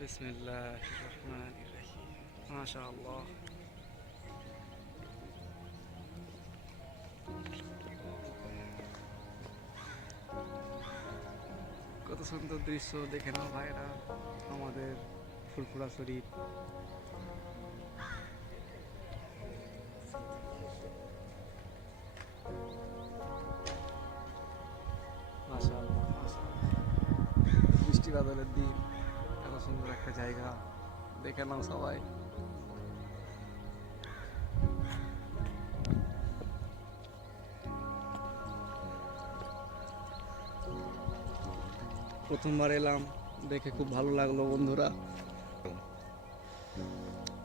বিসমিল্লাহ রহমান মাশা আল্লাহ কত সুন্দর দৃশ্য দেখে নাও ভাইরা? আমাদের ফুলফুরা শরীফ। বৃষ্টি বাদলের দিন। সুন্দর একটা জায়গা দেখে নাও সবাই। প্রথমবার এলাম, দেখে খুব ভালো লাগল বন্ধুরা।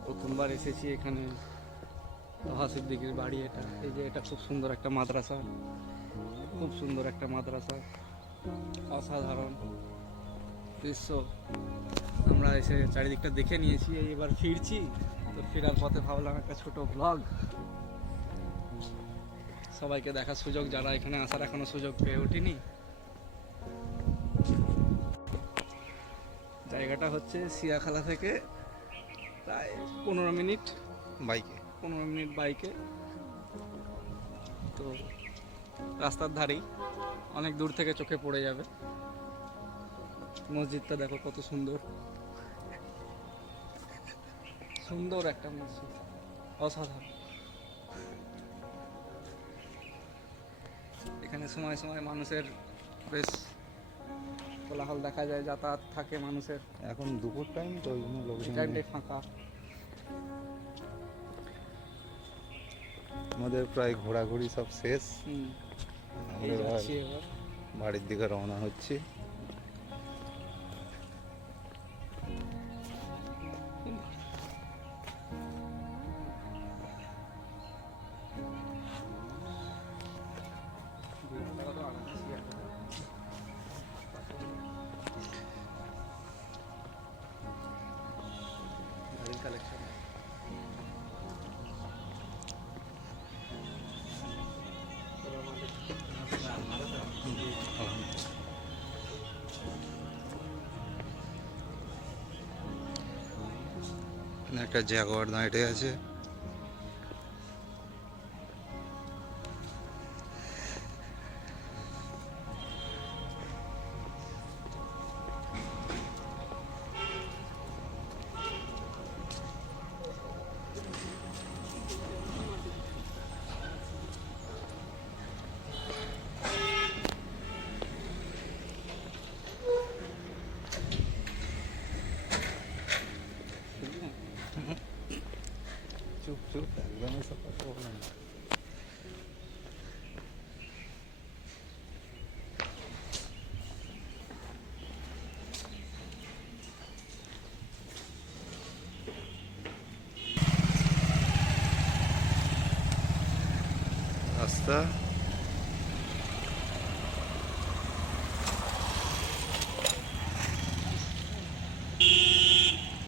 প্রথমবার এসেছি এখানে তহা সিদ্দিকির বাড়ি এটা। এই যে এটা খুব সুন্দর একটা মাদ্রাসা। খুব সুন্দর একটা মাদ্রাসা। অসাধারণ দৃশ্য। আমরা এসে চারিদিকটা দেখে নিয়েছি এবার ফিরছি। তো ফেরার পথে ভাবলাম একটা ছোট ব্লগ সবাইকে দেখার সুযোগ যারা এখানে আসার এখনও সুযোগ পেয়ে ওঠেনি। জায়গাটা হচ্ছে সিয়াখালা থেকে প্রায় পনেরো মিনিট বাইকে। পনেরো মিনিট বাইকে। তো রাস্তার ধারেই অনেক দূর থেকে চোখে পড়ে যাবে। মসজিদটা দেখো কত সুন্দর। সুন্দর একটা মসজিদ। অসাধারণ। এখানে সময় সময় মানুষের বেশ কোলাহল দেখা যায় যাতায়াত থাকে মানুষের। এখন দুপুর টাইম তো ওই জন্য লোকজন ফাঁকা। আমাদের প্রায় ঘোরাঘুরি সব শেষ। বাড়ির দিকে রওনা হচ্ছি। একটা জ্যাগুয়ার দাঁড়িয়ে আছে। Миша пошел в нем. Asta.